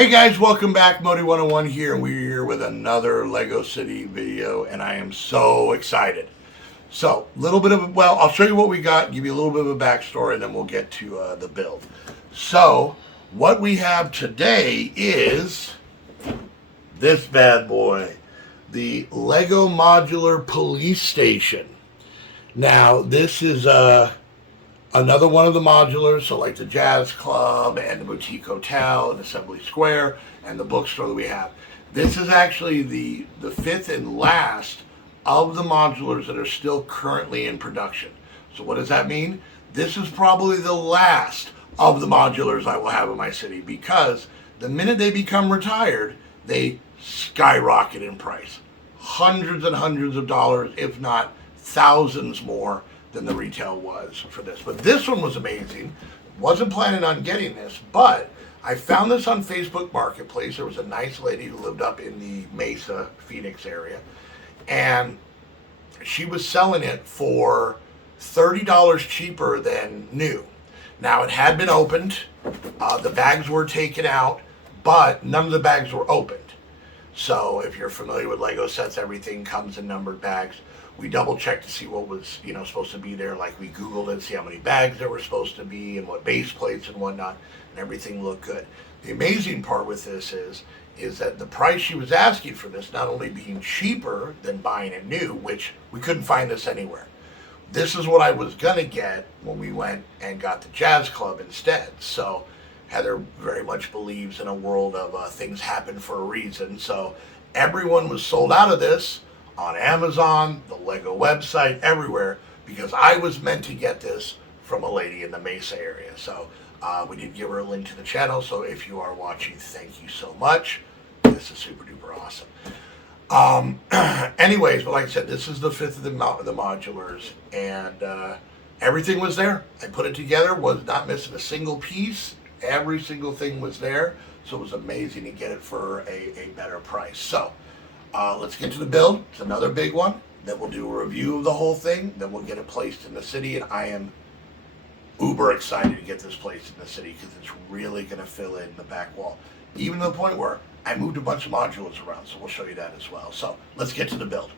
Hey guys, welcome back. Modi 101 here, and we're here with another Lego City video, and I am so excited. So, I'll show you what we got, give you a little bit of a backstory, and then we'll get to the build. So, what we have today is this bad boy, the Lego Modular Police Station. Now, this is another one of the modulars, so like the Jazz Club and the Boutique Hotel and Assembly Square and the bookstore that we have. This is actually the fifth and last of the modulars that are still currently in production. So what does that mean? This is probably the last of the modulars I will have in my city, because the minute they become retired, they skyrocket in price. Hundreds and hundreds of dollars, if not thousands more than the retail was for this. But this one was amazing. Wasn't planning on getting this, but I found this on Facebook Marketplace. There was a nice lady who lived up in the Mesa, Phoenix area, and she was selling it for $30 cheaper than new. Now, it had been opened. The bags were taken out, but none of the bags were opened. So if you're familiar with Lego sets, everything comes in numbered bags. We double checked to see what was, supposed to be there. Like, we Googled it, see how many bags there were supposed to be and what base plates and whatnot, and everything looked good. The amazing part with this is that the price she was asking for this, not only being cheaper than buying it new, which we couldn't find this anywhere. This is what I was gonna get when we went and got the Jazz Club instead. So Heather very much believes in a world of things happen for a reason. So everyone was sold out of this on Amazon, the Lego website, everywhere, because I was meant to get this from a lady in the Mesa area. So we did give her a link to the channel, so if you are watching, thank you so much. This is super duper awesome. Anyways, but like I said, this is the fifth of the modulars, and everything was there. I put it together, was not missing a single piece. Every single thing was there, so it was amazing to get it for a better price. So let's get to the build. It's another big one. Then we'll do a review of the whole thing. Then we'll get it placed in the city, and I am uber excited to get this placed in the city because it's really going to fill in the back wall, even to the point where I moved a bunch of modulars around, so we'll show you that as well. So let's get to the build.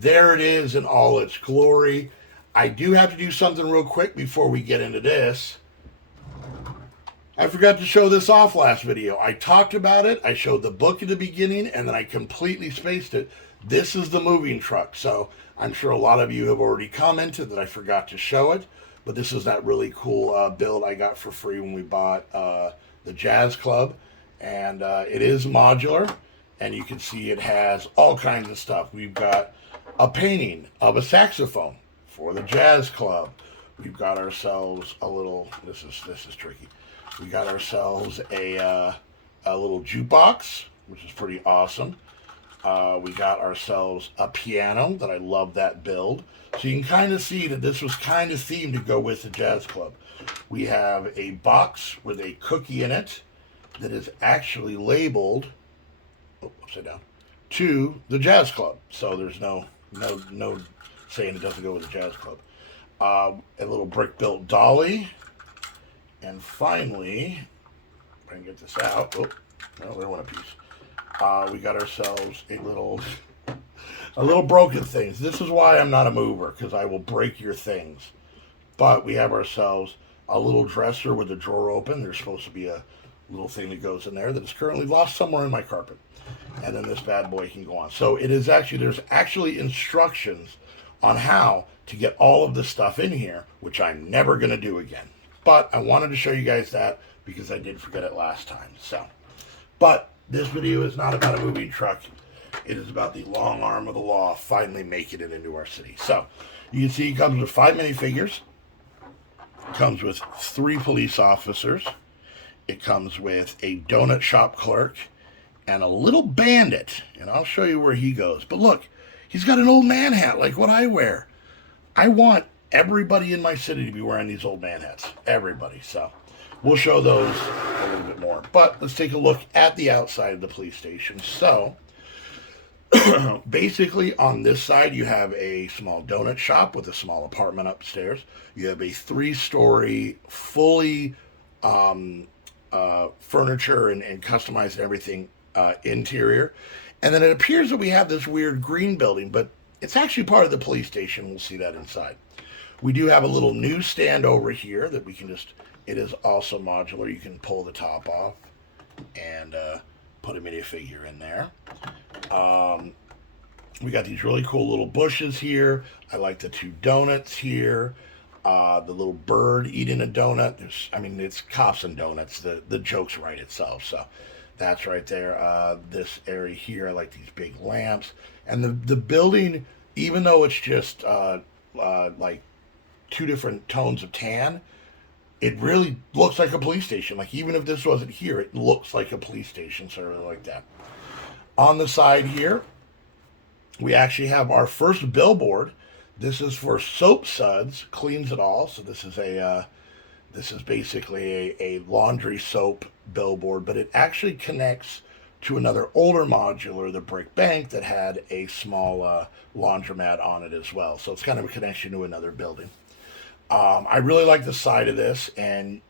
there it is in all its glory. I do have to do something real quick before we get into this. I forgot to show this off last video. I talked about it. I showed the book at the beginning, and then I completely spaced it. This is the moving truck. So I'm sure a lot of you have already commented that I forgot to show it. But this is that really cool build I got for free when we bought the Jazz Club. And it is modular. And you can see it has all kinds of stuff. We've got a painting of a saxophone for the Jazz Club. We've got ourselves a little, this is tricky. We got ourselves a little jukebox, which is pretty awesome. We got ourselves a piano that I love that build. So you can kind of see that this was kind of themed to go with the Jazz Club. We have a box with a cookie in it that is actually labeled, upside down, to the Jazz Club. So there's no saying it doesn't go with the Jazz Club. A little brick-built dolly. And finally, if I can get this out. Oh, no, there went a piece. We got ourselves a little broken things. This is why I'm not a mover, because I will break your things. But we have ourselves a little dresser with the drawer open. There's supposed to be a little thing that goes in there that is currently lost somewhere in my carpet. And then this bad boy can go on. So it is actually, there's actually instructions on how to get all of this stuff in here, which I'm never going to do again. But I wanted to show you guys that because I did forget it last time. So, but this video is not about a moving truck. It is about the long arm of the law finally making it into our city. So, you can see it comes with 5 minifigures. It comes with 3 police officers. It comes with a donut shop clerk and a little bandit. And I'll show you where he goes. But look, he's got an old man hat like what I wear. I want everybody in my city to be wearing these old man hats. Everybody. So we'll show those a little bit more. But let's take a look at the outside of the police station. So basically on this side you have a small donut shop with a small apartment upstairs. You have a 3-story fully furniture and customized everything interior. And then it appears that we have this weird green building, but it's actually part of the police station. We'll see that inside. We do have a little newsstand over here that we can just, it is also modular. You can pull the top off and put a minifigure in there. We got these really cool little bushes here. I like the 2 donuts here. The little bird eating a donut. It's cops and donuts. The joke's right itself. So that's right there. This area here, I like these big lamps. And the building, even though it's just like 2 different tones of tan, it really looks like a police station. Like even if this wasn't here, it looks like a police station. So I really like that. On the side here, we actually have our first billboard. This is for Soap Suds, cleans it all. So this is basically a laundry soap billboard, but it actually connects to another older modular, the Brick Bank, that had a small laundromat on it as well. So it's kind of a connection to another building. I really like the side of this, and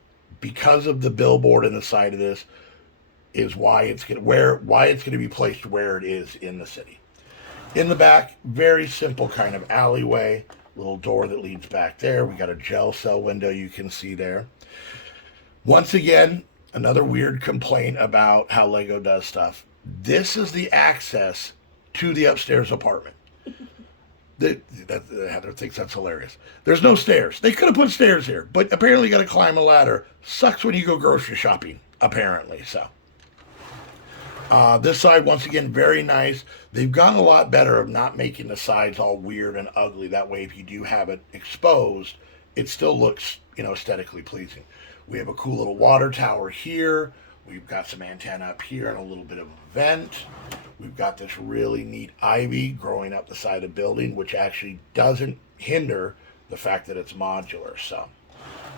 because of the billboard in the side of this is why it's going to be placed where it is in the city. In the back, very simple kind of alleyway, little door that leads back there. We got a gel cell window you can see there. Once again, another weird complaint about how Lego does stuff. This is the access to the upstairs apartment. Heather thinks that's hilarious. There's no stairs. They could have put stairs here, but apparently you got to climb a ladder. Sucks when you go grocery shopping, apparently. So this side, once again, very nice. They've gotten a lot better of not making the sides all weird and ugly. That way, if you do have it exposed, it still looks, aesthetically pleasing. We have a cool little water tower here. We've got some antenna up here and a little bit of a vent. We've got this really neat ivy growing up the side of the building, which actually doesn't hinder the fact that it's modular. So,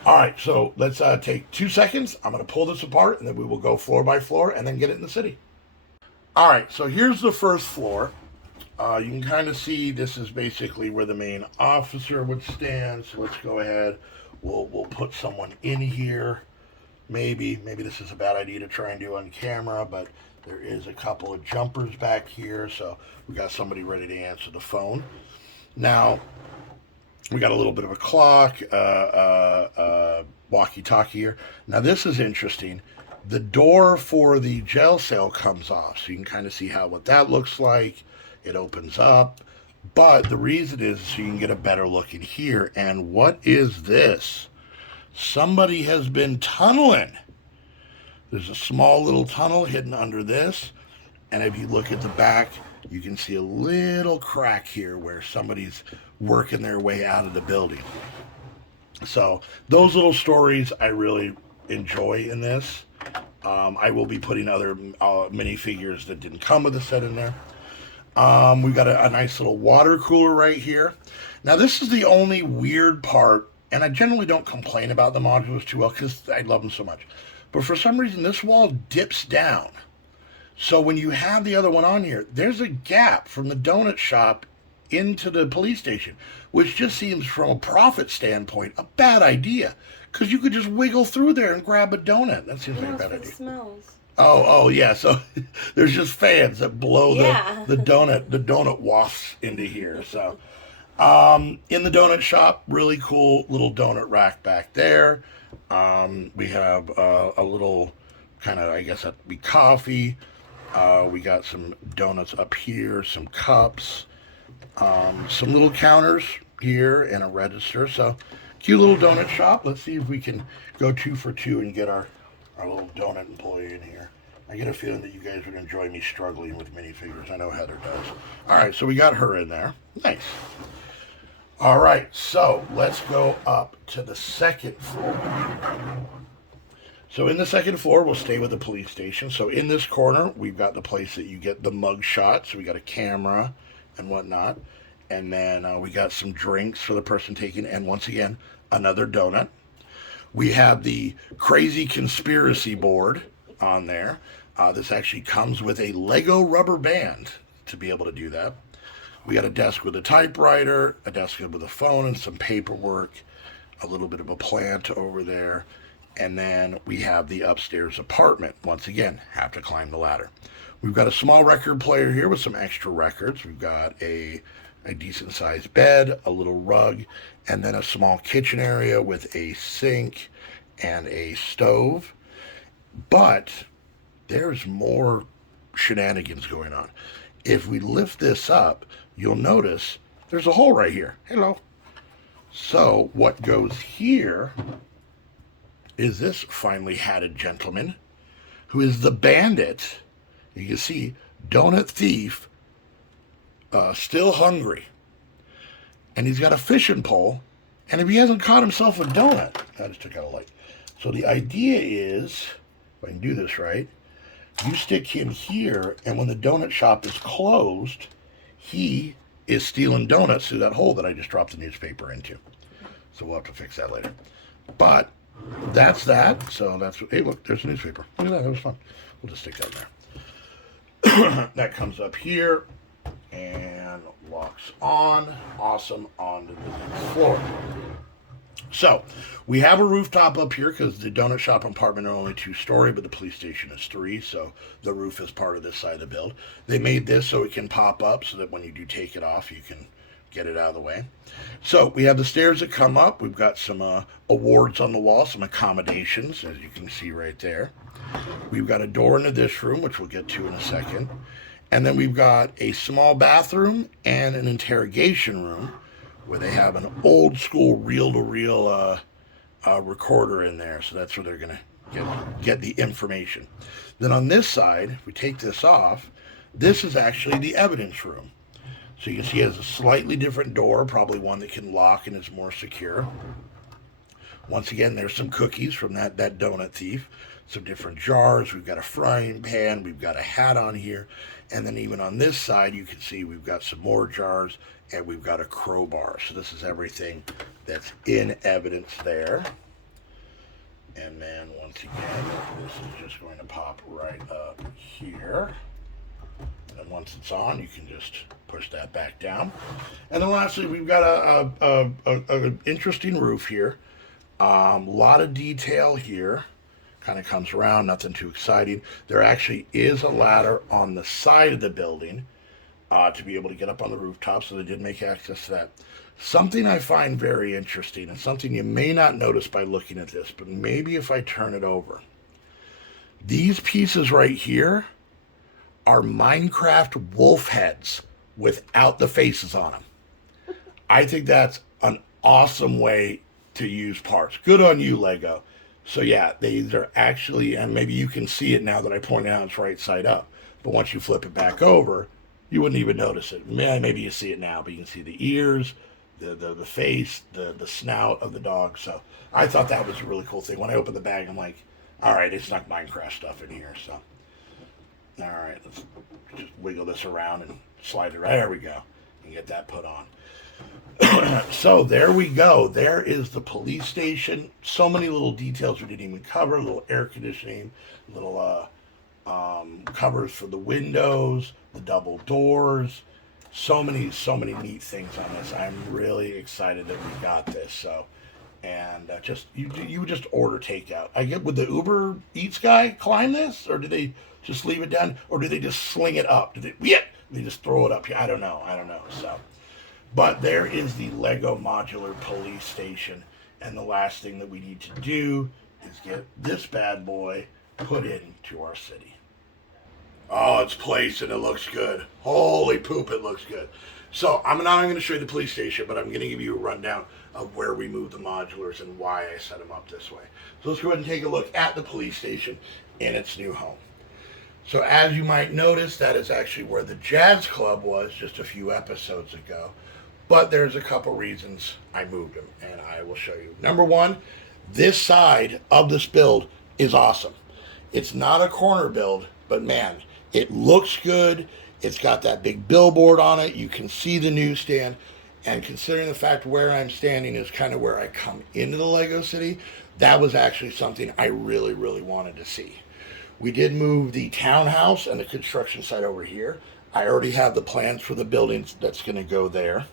all right, so let's take 2 seconds. I'm going to pull this apart, and then we will go floor by floor and then get it in the city. All right, so here's the first floor. You can kind of see this is basically where the main officer would stand. So let's go ahead. We'll put someone in here. Maybe this is a bad idea to try and do on camera, but There is a couple of jumpers back here, so we got somebody ready to answer the phone. Now, we got a little bit of a clock, walkie-talkie here. Now, this is interesting. The door for the jail cell comes off, so you can kind of see what that looks like. It opens up, but the reason is so you can get a better look in here. And what is this? Somebody has been tunneling. There's a small little tunnel hidden under this, and if you look at the back, you can see a little crack here where somebody's working their way out of the building. So those little stories I really enjoy in this. I will be putting other minifigures that didn't come with the set in there. We've got a nice little water cooler right here. Now this is the only weird part, and I generally don't complain about the modules too well because I love them so much. But for some reason, this wall dips down. So when you have the other one on here, there's a gap from the donut shop into the police station, which just seems from a profit standpoint a bad idea. Because you could just wiggle through there and grab a donut. That seems like a bad idea. It smells. Oh, yeah. So there's just fans that blow the donut wafts into here. So in the donut shop, really cool little donut rack back there. We have a little kind of, I guess that'd be coffee. We got some donuts up here, some cups, some little counters here, and a register. So cute little donut shop. Let's see if we can go 2 for 2 and get our little donut employee in here. I get a feeling that you guys would enjoy me struggling with minifigures. I know Heather does. All right, so we got her in there. Nice. All right, so let's go up to the second floor. So in the second floor, we'll stay with the police station. So in this corner, we've got the place that you get the mug shot. So we got a camera and whatnot. And then we got some drinks for the person taking, and once again, another donut. We have the crazy conspiracy board on there. This actually comes with a Lego rubber band to be able to do that. We got a desk with a typewriter, a desk with a phone and some paperwork, a little bit of a plant over there. And then we have the upstairs apartment. Once again, have to climb the ladder. We've got a small record player here with some extra records. We've got a decent sized bed, a little rug, and then a small kitchen area with a sink and a stove. But there's more shenanigans going on. If we lift this up, you'll notice there's a hole right here. Hello. So what goes here is this finely hatted gentleman who is the bandit. You can see donut thief, still hungry. And he's got a fishing pole. And if he hasn't caught himself a donut, I just took out a light. So the idea is, if I can do this right, you stick him here, and when the donut shop is closed, he is stealing donuts through that hole that I just dropped the newspaper into. So we'll have to fix that later. But that's that. So that's, hey, look, there's a newspaper. Look at that. That was fun. We'll just stick that in there. That comes up here and locks on. Awesome. On to the next floor. So we have a rooftop up here because the donut shop and apartment are only 2-story, but the police station is 3. So the roof is part of this side of the build. They made this so it can pop up so that when you do take it off, you can get it out of the way. So we have the stairs that come up. We've got some awards on the wall, some accommodations, as you can see right there. We've got a door into this room, which we'll get to in a second. And then we've got a small bathroom and an interrogation room where they have an old school reel-to-reel recorder in there. So that's where they're going to get the information. Then on this side, if we take this off, this is actually the evidence room. So you can see it has a slightly different door, probably one that can lock and is more secure. Once again, there's some cookies from that donut thief. Some different jars. We've got a frying pan. We've got a hat on here. And then even on this side, you can see we've got some more jars and we've got a crowbar. So this is everything that's in evidence there. And then once again, this is just going to pop right up here. And then once it's on, you can just push that back down. And then lastly, we've got an interesting roof here. A lot of detail here. kind of comes around, nothing too exciting. There actually is a ladder on the side of the building to be able to get up on the rooftop, so they did make access to that. Something I find very interesting, and something you may not notice by looking at this, but maybe if I turn it over. These pieces right here are Minecraft wolf heads without the faces on them. I think that's an awesome way to use parts. Good on you, Lego. So yeah, these are actually, and maybe you can see it now that I pointed out it's right side up. But once you flip it back over, you wouldn't even notice it. Maybe you see it now, but you can see the ears, the face, the snout of the dog. So I thought that was a really cool thing. When I opened the bag, I'm like, all right, it's not Minecraft stuff in here. So all right, let's just wiggle this around and slide it right. There we go. And get that put on. So there we go. There is the police station. So many little details we didn't even cover. A little air conditioning, little covers for the windows, the double doors. So many neat things on this. I'm really excited that we got this. So, and just you just order takeout. I get, would the Uber Eats guy climb this, or do they just leave it down, or do they just sling it up? Do they just throw it up here? I don't know. So, but there is the Lego modular police station, and the last thing that we need to do is get this bad boy put into our city. Oh, it's placed and it looks good. Holy poop, it looks good. So I'm not going to show you the police station, but I'm going to give you a rundown of where we moved the modulars and why I set them up this way. So let's go ahead and take a look at the police station in its new home. So as you might notice, that is actually where the jazz club was just a few episodes ago. But there's a couple reasons I moved them, and I will show you. Number one, this side of this build is awesome. It's not a corner build, but man, it looks good. It's got that big billboard on it. You can see the newsstand. And considering the fact where I'm standing is kind of where I come into the Lego City, that was actually something I really, really wanted to see. We did move the townhouse and the construction site over here. I already have the plans for the buildings that's going to go there.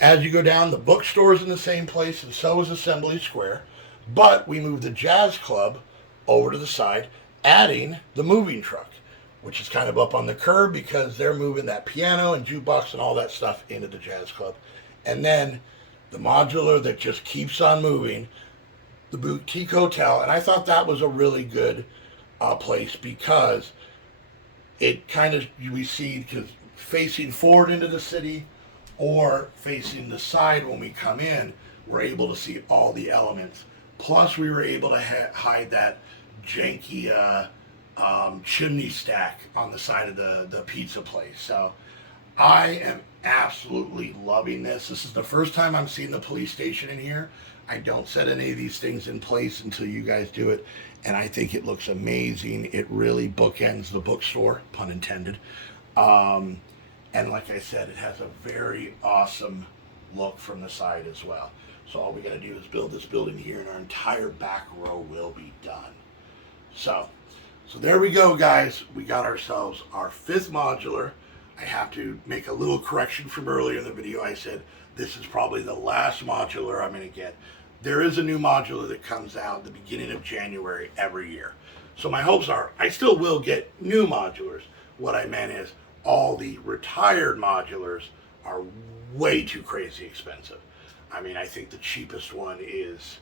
As you go down, the bookstore is in the same place, and so is Assembly Square. But we moved the jazz club over to the side, adding the moving truck, which is kind of up on the curb because they're moving that piano and jukebox and all that stuff into the jazz club. And then the modular that just keeps on moving, the boutique hotel. And I thought that was a really good place because it kind of, we see, because facing forward into the city or facing the side when we come in, we're able to see all the elements. Plus we were able to hide that janky chimney stack on the side of the pizza place. So I am absolutely loving this. This is the first time I'm seeing the police station in here. I don't set any of these things in place until you guys do it, and I think it looks amazing. It really bookends the bookstore, pun intended. And like I said, it has a very awesome look from the side as well. So all we got to do is build this building here, and our entire back row will be done. So there we go, guys. We got ourselves our 5th modular. I have to make a little correction from earlier in the video. I said this is probably the last modular I'm going to get. There is a new modular that comes out at the beginning of January every year. So my hopes are I still will get new modulars. What I meant is all the retired modulars are way too crazy expensive. I mean, I think the cheapest one is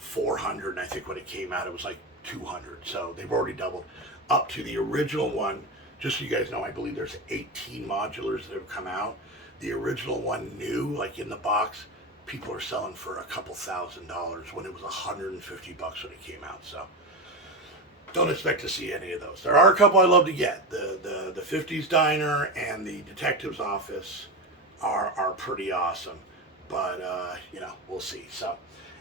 $400, and I think when it came out it was like $200. So they've already doubled up to the original one. Just so you guys know, I believe there's 18 modulars that have come out. The original one new, like in the box, people are selling for a couple $1,000s when it was $150 when it came out. So don't expect to see any of those. There are a couple I love to get. The 50s diner and the detective's office are pretty awesome. But you know, we'll see. So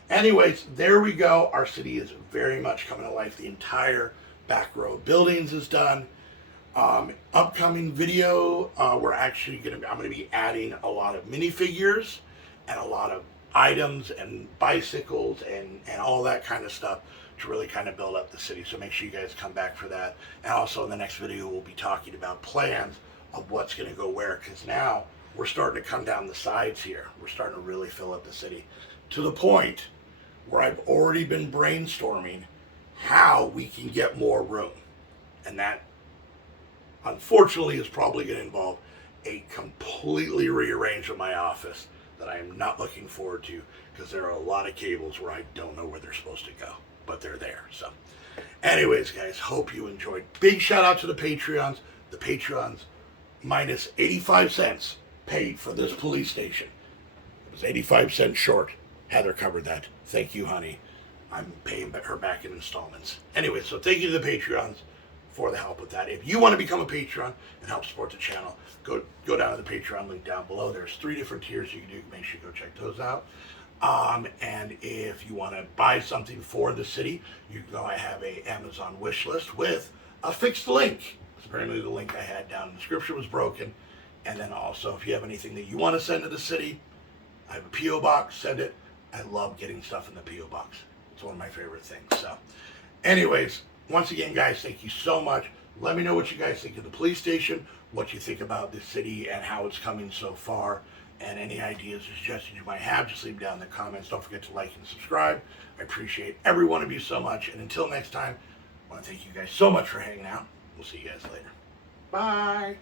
anyways, there we go. Our city is very much coming to life. The entire back row of buildings is done. Upcoming video, I'm gonna be adding a lot of minifigures and a lot of items and bicycles and all that kind of stuff to really kind of build up the city. So make sure you guys come back for that. And also in the next video, we'll be talking about plans of what's gonna go where, because now we're starting to come down the sides here. We're starting to really fill up the city to the point where I've already been brainstorming how we can get more room. And that, unfortunately, is probably going to involve a completely rearrange of my office that I am not looking forward to, because there are a lot of cables where I don't know where they're supposed to go, but they're there. So anyways, guys, hope you enjoyed. Big shout out to the Patreons. The Patreons minus 85 cents paid for this police station. It was 85 cents short. Heather covered that. Thank you, honey. I'm paying her back in installments. Anyway, so thank you to the Patreons for the help with that. If you want to become a Patreon and help support the channel, go down to the Patreon link down below. There's 3 different tiers you can do. Make sure you go check those out. And if you want to buy something for the city, you can go. I have a Amazon wish list with a fixed link. Apparently the link I had down in the description was broken. And then also, if you have anything that you want to send to the city, I have a P.O.box. Send it. I love getting stuff in the P.O.box. It's one of my favorite things. So anyways, once again, guys, thank you so much. Let me know what you guys think of the police station, what you think about the city and how it's coming so far, and any ideas or suggestions you might have, just leave them down in the comments. Don't forget to like and subscribe. I appreciate every one of you so much. And until next time, I want to thank you guys so much for hanging out. We'll see you guys later. Bye.